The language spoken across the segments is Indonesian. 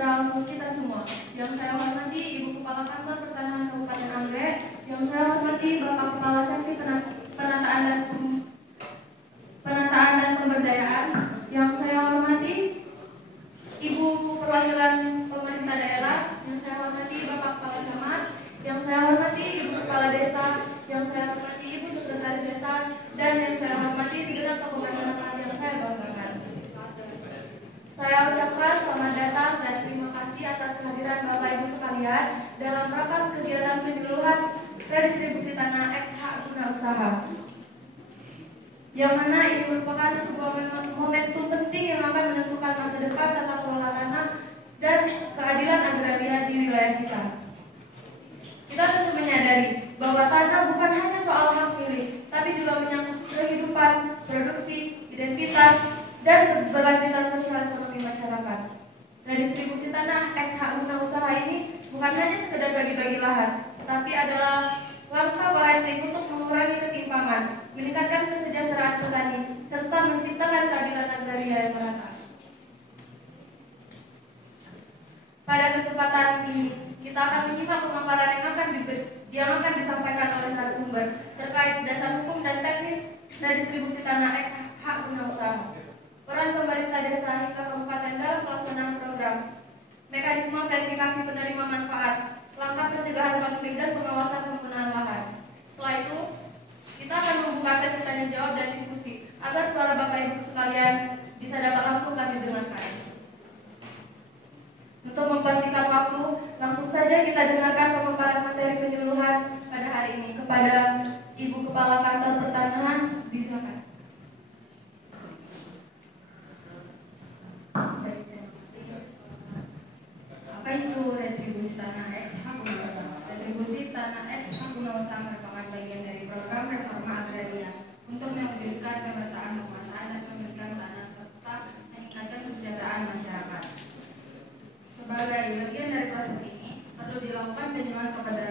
sejahtera untuk kita semua. Yang saya hormati Ibu Kepala Kantor Pertanahan Kabupaten Anggrek, yang saya hormati Bapak Kepala Seksi Penataan dan Pemberdayaan, yang saya hormati Ibu Perwakilan Pemerintah Daerah, yang saya hormati Bapak Kepala Camat, yang saya hormati Ibu Kepala Desa, yang saya hormati Ibu Sekretaris Desa, dan yang saya hormati segenap tokoh masyarakat yang saya banggakan. Saya ucapkan selamat datang dan terima kasih atas kehadiran Bapak Ibu sekalian dalam rapat kegiatan penyuluhan redistribusi tanah XH guna usaha, yang mana ini merupakan sebuah momentum penting yang akan menentukan masa depan tata kelola tanah dan keadilan agraria di wilayah kita. Kita tentu menyadari bahwa tanah bukan hanya soal hak pilih, tapi juga menyangkut kehidupan, produksi, identitas, dan keberlanjutan sosial ekonomi masyarakat. Redistribusi tanah XH guna usaha ini bukan hanya sekedar bagi-bagi lahan, tetapi adalah langkah korektif untuk mengurangi ketimpangan, meningkatkan kesejahteraan petani, serta menciptakan keadilan agraria yang merata. Pada kesempatan ini, kita akan menyimak pemaparan yang akan disampaikan oleh narasumber terkait dasar hukum dan teknis redistribusi tanah XH guna usaha, peran pemerintah desa hingga kabupaten dalam pelaksanaan program, mekanisme verifikasi penerima manfaat, langkah pencegahan konflik dan pengawasan penggunaan lahan. Setelah itu, kita akan membuka sesi tanya jawab dan diskusi agar suara Bapak Ibu sekalian bisa dapat langsung kami dengarkan. Untuk mempersingkat waktu, langsung saja kita dengarkan pemaparan materi penyuluhan pada hari ini kepada Ibu Kepala Kantor Pertanahan. Disilakan. Apa itu retribusi tanah XH guna usaha? Retribusi tanah XH guna usaha merupakan bagian dari program reforma agraria untuk mewujudkan pemetaan penguasaan dan pemilikan tanah serta meningkatkan kesejahteraan masyarakat. Sebagai bagian dari proses ini, perlu dilakukan penyuluhan kepada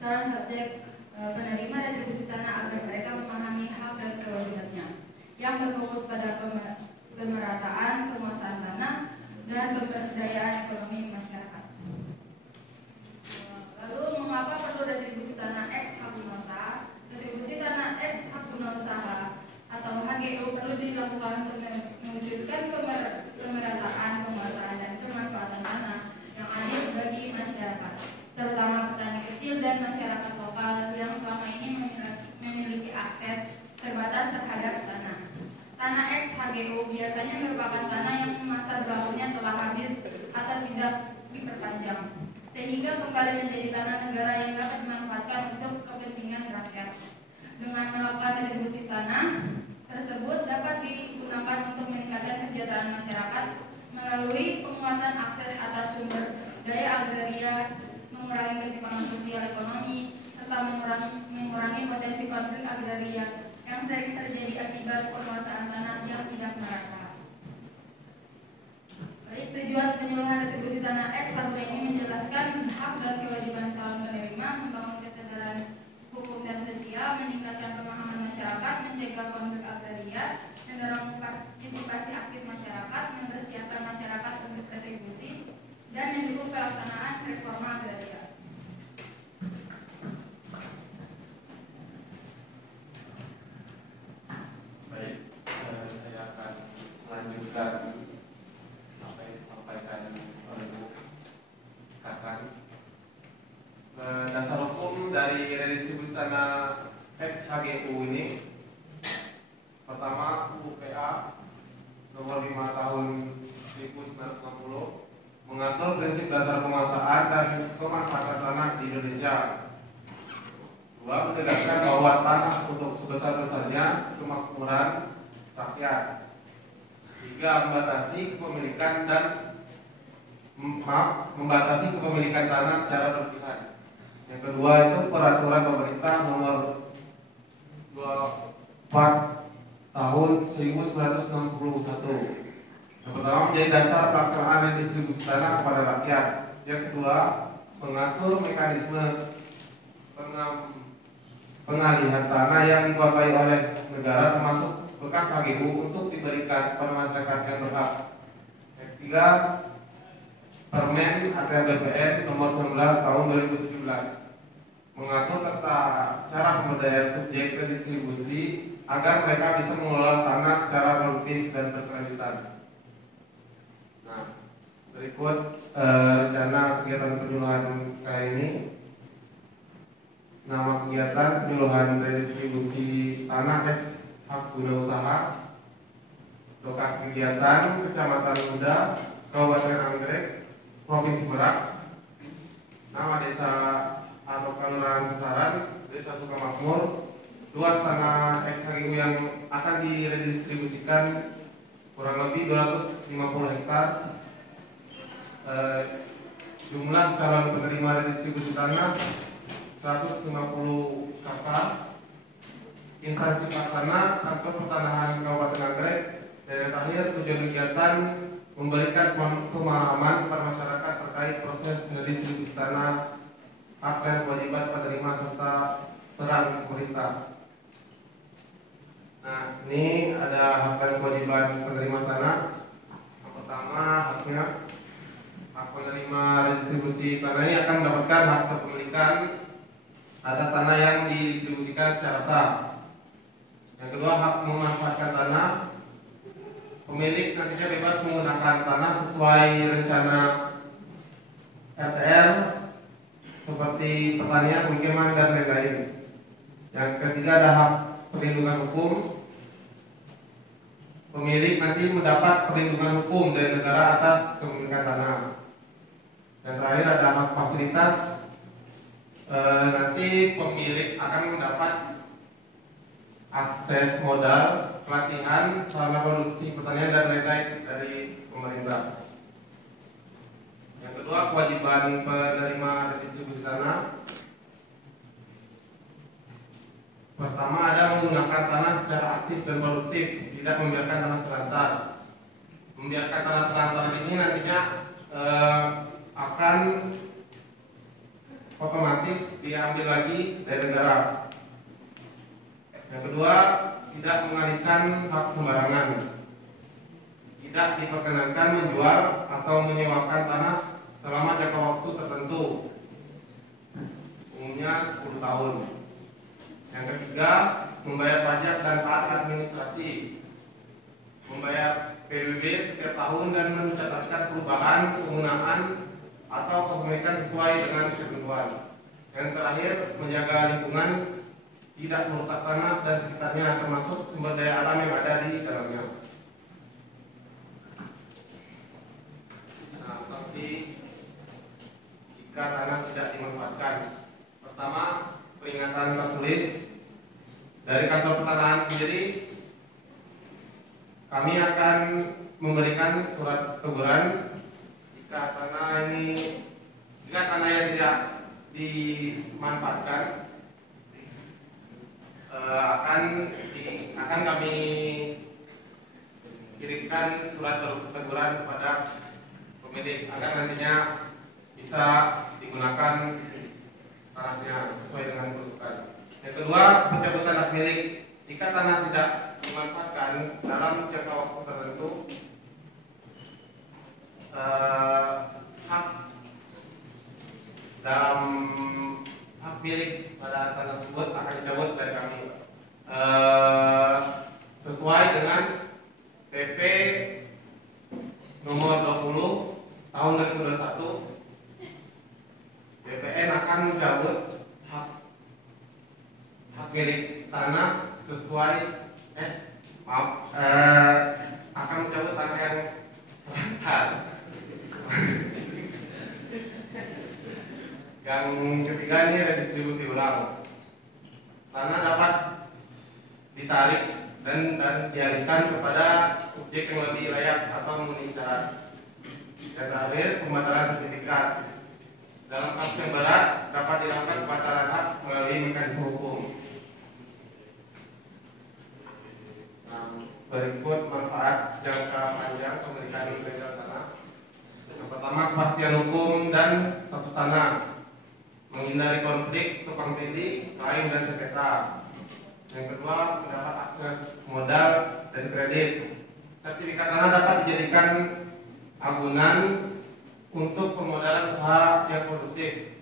calon subjek penerima retribusi tanah agar mereka memahami hak dan kewajibannya, yang berfokus pada pemerataan penguasaan tanah dan pemberdayaan ekonomi masyarakat. Lalu, mengapa perlu retribusi tanah XH guna usaha? Retribusi tanah XH guna usaha atau HGU perlu dilakukan untuk mewujudkan pemerataan penguasaan dan pemanfaatan tanah yang adil bagi masyarakat, terutama petani kecil dan masyarakat lokal yang selama ini memiliki akses terbatas terhadap tanah. Tanah XHGU biasanya merupakan tanah yang masa berlakunya telah habis atau tidak diperpanjang, sehingga kembali menjadi tanah negara yang dapat dimanfaatkan untuk kepentingan rakyat. Dengan melakukan retribusi tanah tersebut dapat digunakan untuk meningkatkan kesejahteraan masyarakat melalui penguatan akses atas sumber daya agraria, mengurangi ketimpangan sosial ekonomi, serta mengurangi potensi konflik agraria yang sering terjadi akibat penguasaan tanah yang tidak merata. Baik, tujuan penyuluhan retribusi tanah X satu ini menjelaskan hak dan kewajiban calon penerima, membangun kesadaran hukum dan sosial, meningkatkan pemahaman masyarakat, mencegah konflik agraria, mendorong partisipasi aktif masyarakat, mempersiapkan masyarakat untuk retribusi, dan mendukung pelaksanaan reforma agraria. Baik, saya akan melanjutkan apa yang disampaikan oleh Bu Kakan. Dasar hukum dari redistribusi tanah XHGU ini, pertama UPA nomor 5 tahun 1960 mengatur prinsip dasar penguasaan dan pemanfaatan tanah di Indonesia. 2. Menegaskan bahwa tanah untuk sebesar-besarnya kemakmuran rakyat. 3. Membatasi kepemilikan tanah secara berpihak. Yang kedua itu peraturan pemerintah nomor 24 tahun 1961. Yang pertama menjadi dasar pelaksanaan redistribusi tanah kepada rakyat. Yang kedua, mengatur mekanisme pengalihan tanah yang dikuasai oleh negara termasuk bekas HGU untuk diberikan kepada masyarakat yang berhak. Yang ketiga, Permen ATR BPN nomor 19 tahun 2017 mengatur tentang cara pemberdayaan subjek redistribusi agar mereka bisa mengelola tanah secara produktif dan berkelanjutan. Nah, berikut rencana kegiatan penyuluhan kali ini. Nama kegiatan penyuluhan redistribusi tanah eks hak guna usaha. Lokasi kegiatan Kecamatan Muda, Kabupaten Anggrek, Provinsi Merak. Nama desa atau kelurahan Sasaran, Desa Sukamakmur. Luas tanah eks hgu yang akan diredistribusikan kurang lebih 250 hektar. Jumlah calon penerima redistribusi tanah 150 kakak. Instansi pelaksana Kantor Pertanahan Kabupaten Anggrek. Dan terakhir, tujuan kegiatan memberikan pemahaman kepada masyarakat terkait proses redistribusi tanah, hak dan kewajiban penerima serta peran pemerintah. Nah, ini ada hak dan kewajiban penerima tanah. Yang pertama, hak penerima redistribusi tanah ini akan mendapatkan hak kepemilikan atas tanah yang didistribusikan secara sah. Yang kedua, hak memanfaatkan tanah. Pemilik nantinya bebas menggunakan tanah sesuai rencana RTR seperti pertanian, pemukiman, dan lain-lain. Yang ketiga ada hak perlindungan hukum. Pemilik nanti mendapat perlindungan hukum dari negara atas kepemilikan tanah. Dan terakhir ada hak fasilitas. Nanti pemilik akan mendapat akses modal, pelatihan, sarana produksi pertanian dan lain-lain dari pemerintah. Yang kedua, kewajiban penerima redistribusi tanah. Pertama, ada menggunakan tanah secara aktif dan produktif, tidak membiarkan tanah terlantar. Membiarkan tanah terlantar ini nantinya akan otomatis diambil lagi dari negara. Yang kedua, tidak mengalihkan hak sembarangan. Tidak diperkenankan menjual atau menyewakan tanah selama jangka waktu tertentu, umumnya 10 tahun. Yang ketiga, membayar pajak dan taat administrasi. Membayar PBB setiap tahun dan mencatatkan perubahan penggunaan atau kepemilikan sesuai dengan ketentuan. Yang terakhir, menjaga lingkungan, tidak merusak tanah dan sekitarnya, termasuk sumber daya alam yang ada di dalamnya. Nah, sanksi jika tanah tidak dimanfaatkan. Pertama, peringatan tertulis dari Kantor Pertanahan sendiri. Kami akan memberikan surat teguran jika tanah yang tidak dimanfaatkan akan kami kirimkan surat teguran kepada pemilik agar nantinya bisa digunakan tanahnya sesuai dengan peruntukan. Yang kedua, pencabutan hak milik. Jika tanah tidak dimanfaatkan dalam jangka waktu tertentu, hak milik pada tanah tersebut akan dicabut dari kami sesuai dengan PP nomor 20 tahun 2021. BPN akan mencabut hak milik tanah sesuai akan mencabut tanah yang terlantar. Yang ketiga ini redistribusi ulang. Tanah dapat ditarik dan dialihkan kepada subjek yang lebih layak atau memenuhi syarat. Dan terakhir, pembatalan sertifikat. Dalam kasus yang berat dapat dilakukan pembatalan hak melalui mekanisme hukum. Nah, berikut manfaat jangka panjang pemilikan ilegal tanah. Yang pertama, kepastian hukum dan status tanah. Menghindari konflik, tumpang tindih, klaim dan sengketa. Yang kedua, mendapat akses modal dan kredit. Sertifikat tanah dapat dijadikan agunan untuk pemodalan usaha yang produktif.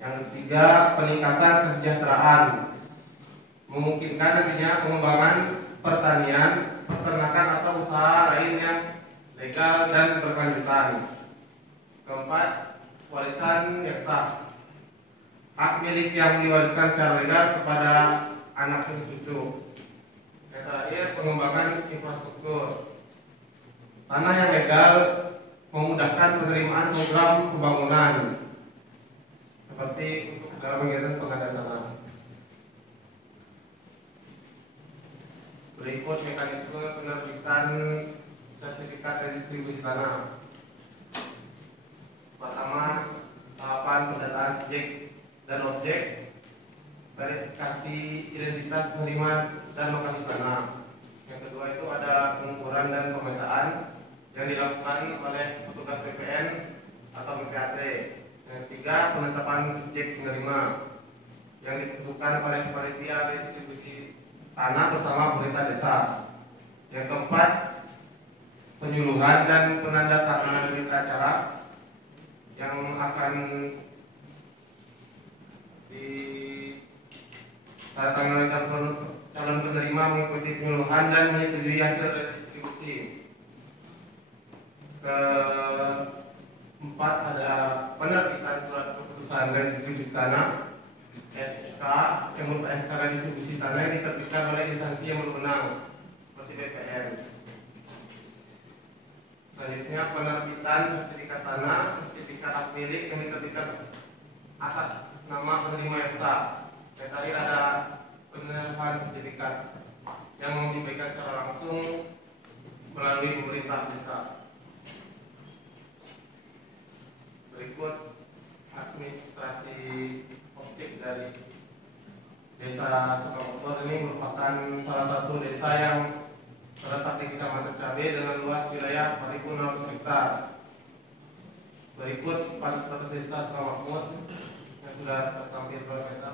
Yang ketiga, peningkatan kesejahteraan, memungkinkan nantinya pengembangan pertanian, peternakan atau usaha lain yang legal dan berkelanjutan. Keempat, warisan yang sah, hak milik yang diwariskan secara legal kepada anak dan cucu. Yang terakhir, pengembangan infrastruktur, tanah yang legal memudahkan penerimaan program pembangunan seperti untuk dalam kegiatan pengadaan tanah. Berikut mekanisme penerbitan sertifikat dan distribusi tanah. Pertama, tahapan pendataan subjek dan objek, verifikasi identitas penerima dan lokasi tanah. Yang kedua itu ada pengukuran dan pemetaan yang dilakukan oleh petugas PPN atau PPAT. Yang ketiga, penetapan subjek penerima yang ditentukan oleh panitia distribusi tanah bersama pemerintah desa. Yang keempat, penyuluhan dan penandatanganan berita acara yang akan ditandatangani oleh calon penerima mengikuti penyuluhan dan menyetujui hasil distribusi. Keempat, ada penerbitan surat keputusan dan distribusi tanah SK yang berupa SK dan distribusi tanah yang diterbitkan oleh instansi yang berwenang seperti BPN. Selanjutnya, penerbitan sertifikat tanah, sertifikat hak milik yang diterbitkan atas nama penerima yang sah. Yang terakhir ada penerbitan sertifikat yang diberikan secara langsung melalui pemerintah desa. Berikut administrasi objek dari Desa Sukabogor. Ini merupakan salah satu desa yang terletak di Kecamatan Cabe dengan luas wilayah 4.600 hektar. Berikut status desa Sukabogor yang sudah tertampil pada peta.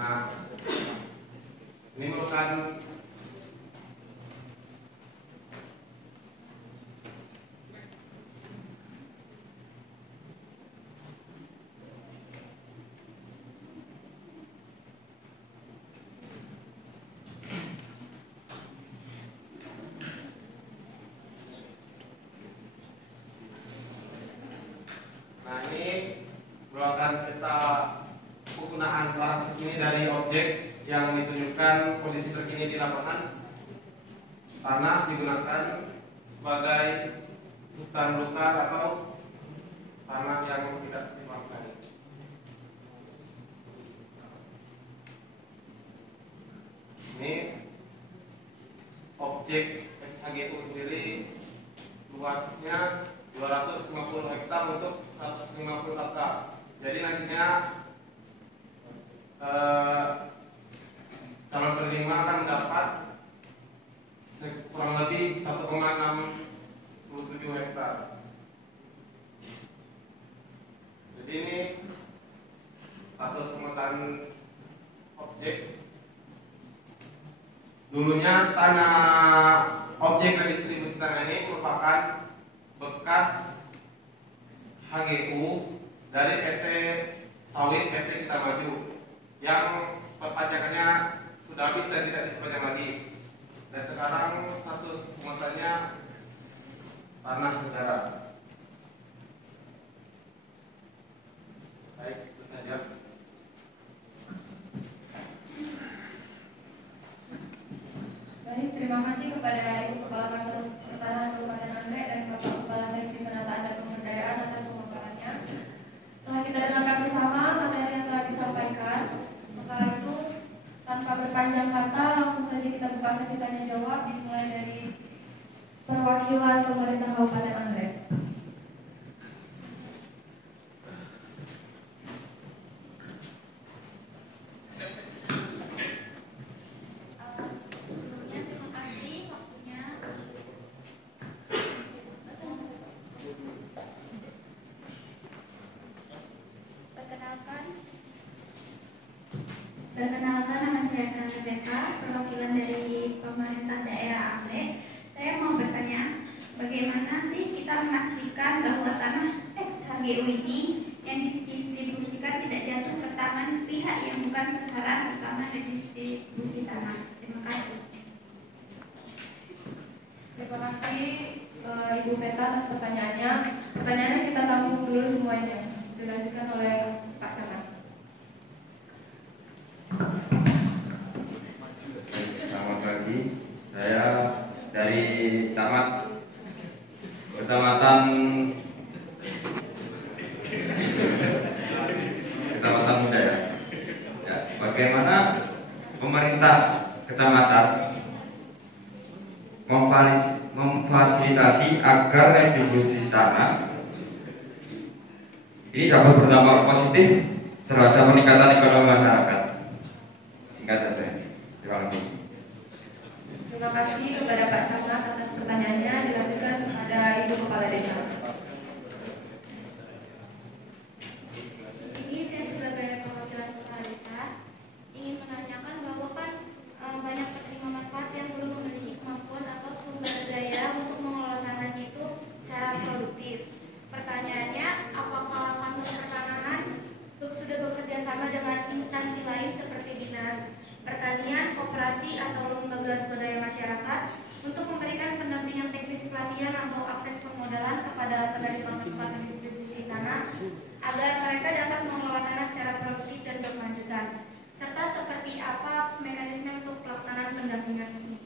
Nah, ini merupakan kita penggunaan barang terkini dari objek yang ditunjukkan kondisi terkini di lapangan. Tanah digunakan sebagai hutan belukar atau tanah yang tidak dipakai. Ini objek SHGU sendiri luasnya 250 hektar untuk 150 kakak. Jadi nantinya calon penerima akan mendapat kurang lebih 1,67 hektar. Jadi ini status pengesahan objek Dulunya tanah objek redistribusi tanah ini merupakan bekas HGU dari PT Sawit PT Kita Maju yang perpajakannya sudah habis dan tidak diperpanjang lagi. Dan sekarang status penguasanya tanah negara. Baik, itu saja. Baik, terima kasih kepada Ibu Kepala Kantor Pertanahan Kabupaten Anggrek dan Bapak Kepala Seksi Penataan dan Pemberdayaan atas pemaparannya. Setelah kita dengarkan bersama materi yang telah disampaikan, maka itu tanpa berpanjang kata langsung saja kita buka sesi tanya jawab dimulai dari perwakilan pemerintah Kabupaten Anggrek. Perkenalkan, nama saya Nana Rebecca, perwakilan dari pemerintah daerah Anggrek. Saya mau bertanya, bagaimana sih kita memastikan bahwa tanah ex-HGU ini yang didistribusikan tidak jatuh ke tangan pihak yang bukan sasaran utama distribusi tanah? Terima kasih. Terima kasih Ibu Peta atas pertanyaannya. Pertanyaannya kita tampung dulu semuanya. Dilanjutkan oleh Pak Camat. Selamat pagi, saya dari Camat Kecamatan Muda ya. Bagaimana pemerintah kecamatan memfasilitasi agar distribusi tanah ini dapat berdampak positif terhadap peningkatan ekonomi masyarakat. Singkat saja. Terima kasih. Terima kasih kepada Pak Camat atas pertanyaannya. Dilanjutkan kepada Ibu Kepala Desa. Di sini saya sebagai perwakilan kepala desa ingin menanyakan bahwa kan banyak penerima manfaat yang belum memiliki kemampuan atau sumber daya untuk mengelola tanahnya itu secara produktif. Pertanyaannya, apakah kantor pertanahan sudah bekerja sama dengan instansi lain seperti dinas pertanian, koperasi atau lembaga swadaya masyarakat untuk memberikan pendampingan teknis pelatihan atau akses permodalan kepada penerima manfaat distribusi tanah agar mereka dapat mengelola tanah secara produktif dan berkelanjutan, serta seperti apa mekanisme untuk pelaksanaan pendampingan ini?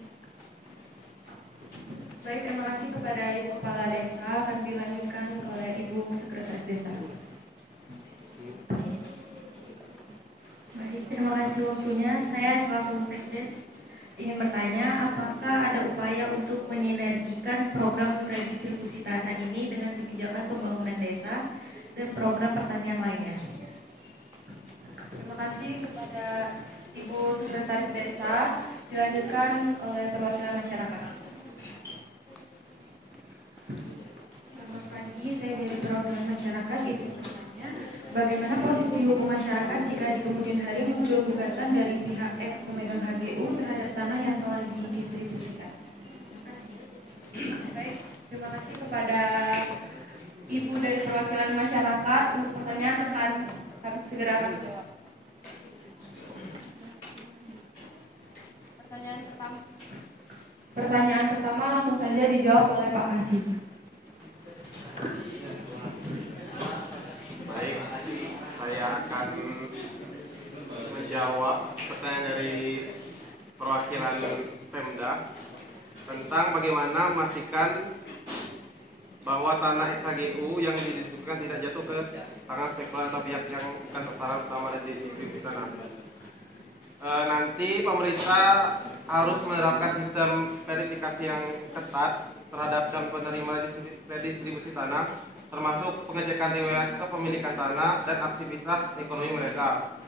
Baik, terima kasih kepada Ibu Kepala Desa. Akan dilanjutkan oleh Ibu Sekretaris Desa. Baik, terima kasih waktunya. Saya selaku Sekdes ingin bertanya, apakah ada upaya untuk menyinergikan program redistribusi tanah ini dengan kebijakan pembangunan desa dan program pertanian lainnya? Terima kasih kepada Ibu Sekretaris Desa. Dilanjutkan oleh perwakilan masyarakat. Selamat pagi, saya dari perwakilan masyarakat. Izin bertanya, bagaimana posisi hukum masyarakat jika di kemudian hari muncul gugatan dari pihak X pemegang HGU terhadap tanah yang telah didistribusikan? Baik, terima kasih kepada Ibu dari perwakilan masyarakat. Untuk pertanyaan akan kami segera menjawab. Pertanyaan pertama langsung saja dijawab oleh Pak Hasim. Baik, saya akan menjawab pertanyaan dari perwakilan Pemda tentang bagaimana memastikan bahwa tanah SHGU yang didistribusikan tidak jatuh ke tangan spekulan atau pihak yang bukan sasaran utama dari distribusi tanah. Nanti pemerintah harus menerapkan sistem verifikasi yang ketat terhadap calon penerima redistribusi tanah, termasuk pengecekan riwayat kepemilikan tanah dan aktivitas ekonomi mereka.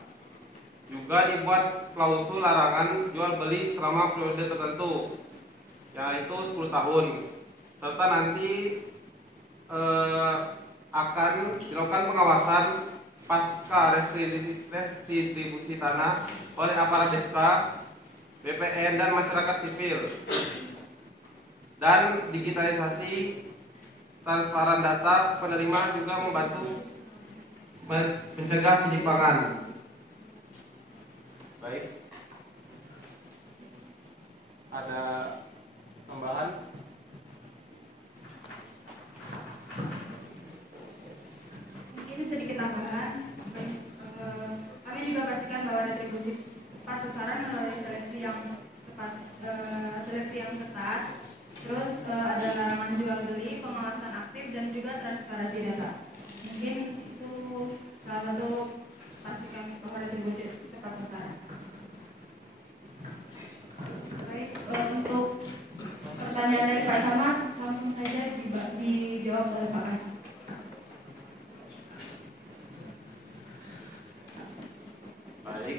Juga dibuat klausul larangan jual beli selama periode tertentu, yaitu 10 tahun. Serta nanti akan dilakukan pengawasan pasca restitusi tanah oleh aparat desa BPN dan masyarakat sipil, dan digitalisasi transparan data penerima juga membantu mencegah penyimpangan. Baik, ada tambahan? Mungkin sedikit tambahan. Kami juga pastikan bahwa retribusi tepat sasaran melalui seleksi yang tepat, seleksi yang ketat. Terus ada larangan jual beli, pengawasan aktif, dan juga transparansi data. Mungkin itu salah satu pastikan bahwa retribusi tepat sasaran. Baik, untuk pertanyaan dari Pak Camat langsung saja dijawab oleh Pak Kasih. Baik,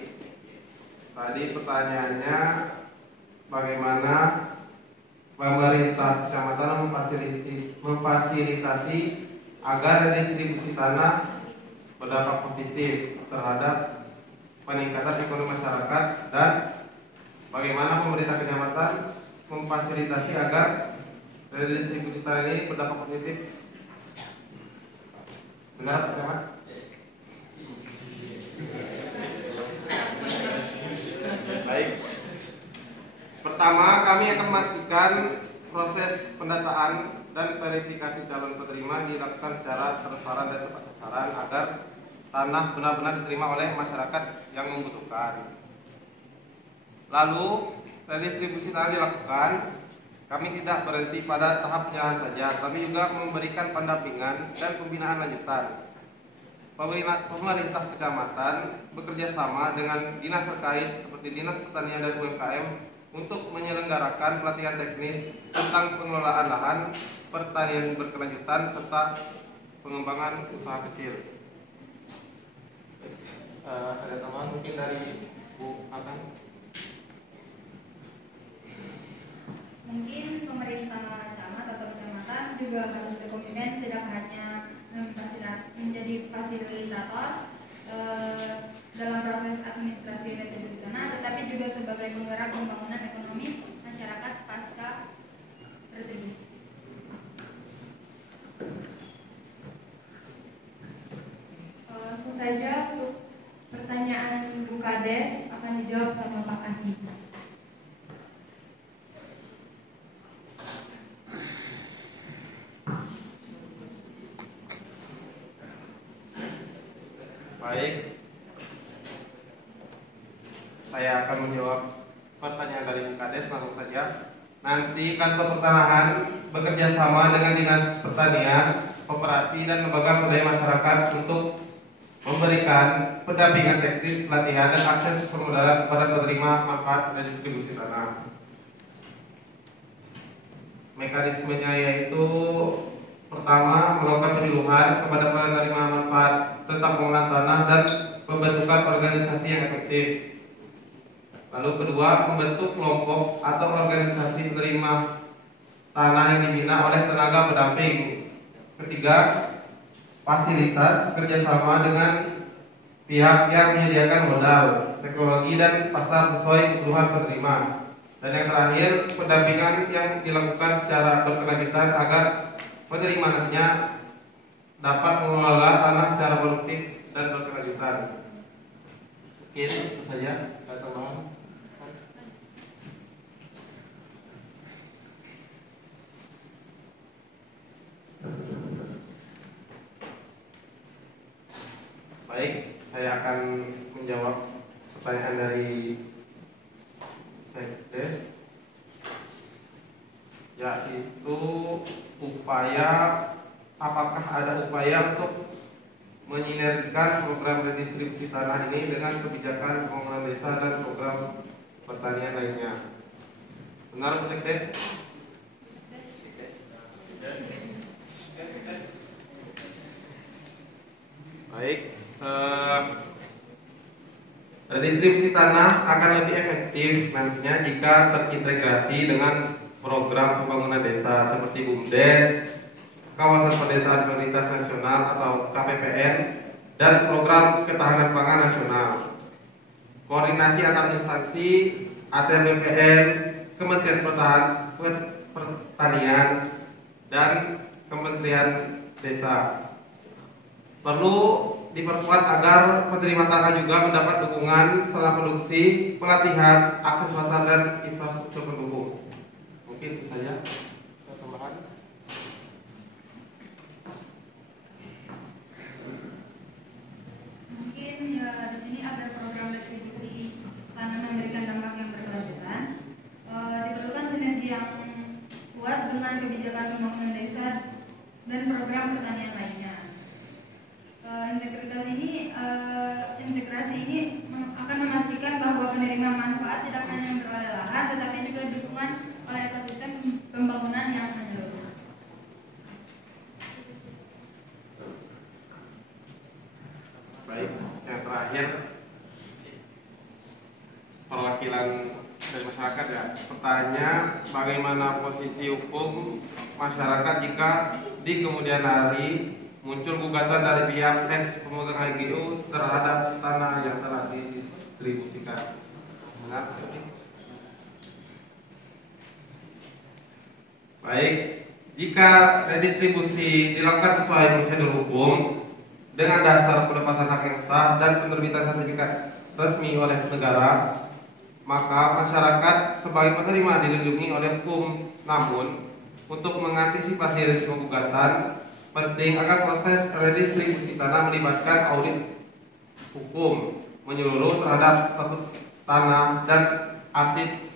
tadi pertanyaannya bagaimana pemerintah kecamatan memfasilitasi agar distribusi tanah berdampak positif terhadap peningkatan ekonomi masyarakat, dan bagaimana pemerintah kecamatan memfasilitasi agar distribusi tanah ini berdampak positif. Benar, Pak Camat? Baik. Pertama, kami akan memastikan proses pendataan dan verifikasi calon penerima dilakukan secara transparan dan tepat sasaran agar tanah benar-benar diterima oleh masyarakat yang membutuhkan. Lalu, redistribusi tanah dilakukan. Kami tidak berhenti pada tahap penyerahan saja, kami juga memberikan pendampingan dan pembinaan lanjutan. Pemerintah kecamatan bekerja sama dengan dinas terkait seperti Dinas Pertanian dan UMKM untuk menyelenggarakan pelatihan teknis tentang pengelolaan lahan, pertanian berkelanjutan, serta pengembangan usaha kecil. Ada tambahan mungkin dari Bu Akan? Mungkin pemerintah camat atau kecamatan juga harus berkomitmen tidak hanya menjadi fasilitator dalam proses administrasi retribusi tanah, tetapi juga sebagai penggerak pembangunan ekonomi masyarakat pasca retribusi. Langsung saja untuk pertanyaan Bu Kades akan dijawab sama Pak Kasih. Baik, saya akan menjawab pertanyaan dari Kades langsung saja. Nanti kantor pertanahan bekerja sama dengan Dinas Pertanian, Koperasi, dan lembaga swadaya masyarakat untuk memberikan pendampingan teknis, pelatihan, dan akses permodalan kepada penerima manfaat dan distribusi tanah. Mekanismenya yaitu pertama, melakukan penyuluhan kepada penerima manfaat tentang pengolahan tanah dan pembentukan organisasi yang efektif. Lalu kedua, membentuk kelompok atau organisasi penerima tanah yang dibina oleh tenaga pendamping. Ketiga, fasilitas kerjasama dengan pihak yang menyediakan modal, teknologi, dan pasar sesuai kebutuhan penerima. Dan yang terakhir, pendampingan yang dilakukan secara berkelanjutan agar penerima nantinya dapat mengelola tanah secara produktif dan berkelanjutan. Mungkin itu saja tambahan. Baik, saya akan menjawab pertanyaan dari Sekdes, yaitu apakah ada upaya untuk menyinergikan program redistribusi tanah ini dengan kebijakan pembangunan desa dan program pertanian lainnya. Benar, Bu Sekdes? Baik, redistribusi tanah akan lebih efektif nantinya jika terintegrasi dengan program pembangunan desa seperti BUMDes, kawasan pedesaan prioritas nasional atau KPPN, dan program ketahanan pangan nasional. Koordinasi antar instansi ATM BPN, Kementerian Pertanian, dan Kementerian Desa. Perlu diperkuat agar penerima tanah juga mendapat dukungan sarana produksi, pelatihan, akses pasar, dan infrastruktur pendukung. Mungkin itu saja tambahan. Mungkin ya di sini agar program retribusi tanah memberikan dampak yang berkelanjutan, diperlukan sinergi yang kuat dengan kebijakan pembangunan desa dan program pertanian lainnya. Integrasi ini akan memastikan bahwa penerima manfaat tidak hanya memperoleh lahan, tetapi juga dukungan oleh ekosistem pembangunan yang menyeluruh. Baik, yang terakhir perwakilan dari masyarakat ya. Pertanyaan, bagaimana posisi hukum masyarakat jika di kemudian hari muncul gugatan dari pihak ex pemegang HGU terhadap tanah yang telah didistribusikan? Benar? Baik, jika redistribusi dilakukan sesuai prosedur hukum dengan dasar pelepasan hak yang sah dan penerbitan sertifikat resmi oleh negara, maka masyarakat sebagai penerima dilindungi oleh hukum. Namun, untuk mengantisipasi risiko gugatan, penting agar proses redistribusi tanah melibatkan audit hukum menyeluruh terhadap status tanah dan arsip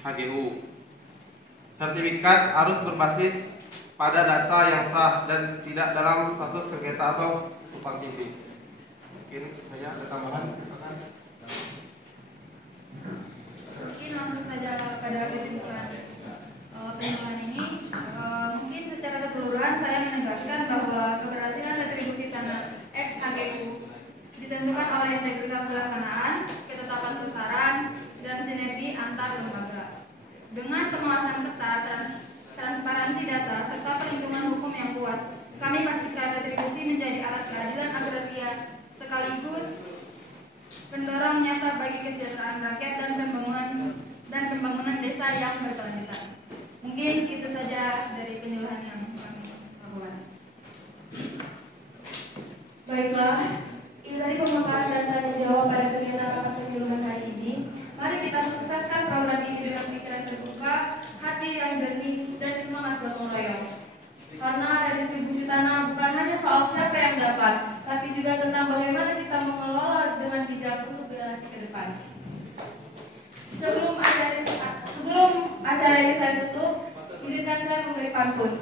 HGU. Sertifikat harus berbasis pada data yang sah dan tidak dalam status sengketa atau tumpang tindih. Mungkin saya ada tambahan. Mungkin langsung saja pada kesimpulan penjelasan ini. Mungkin secara keseluruhan saya menegaskan bahwa keberhasilan retribusi tanah ex HGU ditentukan oleh integritas pelaksanaan, ketetapan besaran, dan sinergi antar lembaga. Dengan pengawasan ketat, transparansi data, serta perlindungan hukum yang kuat, kami pastikan retribusi menjadi alat keadilan agraria sekaligus pendorong nyata bagi kesejahteraan rakyat dan pembangunan desa yang berkelanjutan. Mungkin itu saja dari penjelasan yang kami lakukan. Baiklah, ini tadi pemaparan dan tanya jawab pada kegiatan rapat penyuluhan hari ini. Mari kita sukseskan program ini dengan pikiran terbuka, hati yang jernih, dan semangat gotong royong. Karena redistribusi tanah bukan hanya soal siapa yang dapat, tapi juga tentang bagaimana kita mengelola dengan bijak untuk generasi ke depan. Sebelum acara ini saya tutup, izinkan saya memberi pantun.